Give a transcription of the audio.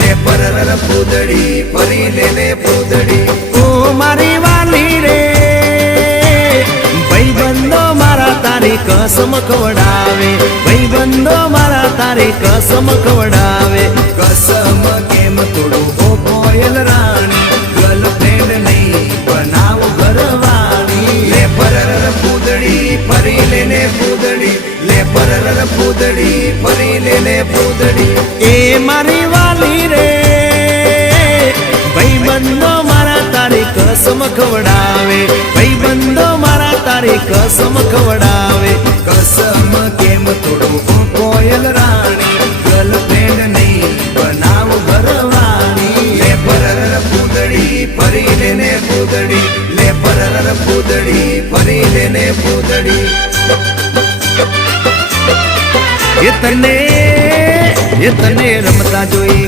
લે પરર પૂદડી ફરી લે લે પૂદડી ઓ મારી વાલી રે ભાઈબંધો મારા તારી કસમ ખવડાવે ભાઈબંધો મારા તારી કસમ ખવડાવે. કસમ કેમ તોડું ઓ કોયલ રાણી ગર્લફ્રેન્ડ નહીં બનાવ ઘરવાળી. લે પરર પૂદડી ફરી લે લે પૂદડી લે પરર પૂદડી ફરી લે લે પૂદડી એ મારી કસમ ખવડાવે? ભાઈબંધો મારા તારે કસમ ખવડાવે? કસમ કેમ થોડું કોયલ રાણી? ગર્લફ્રેન્ડ નહીં, બનાવ ભરવાની લે પરર પૂદડી, ફરી લેને પૂદડી. લે પરર પૂદડી, ફરી લેને પૂદડી. એ તને એ તને રમતા જોઈ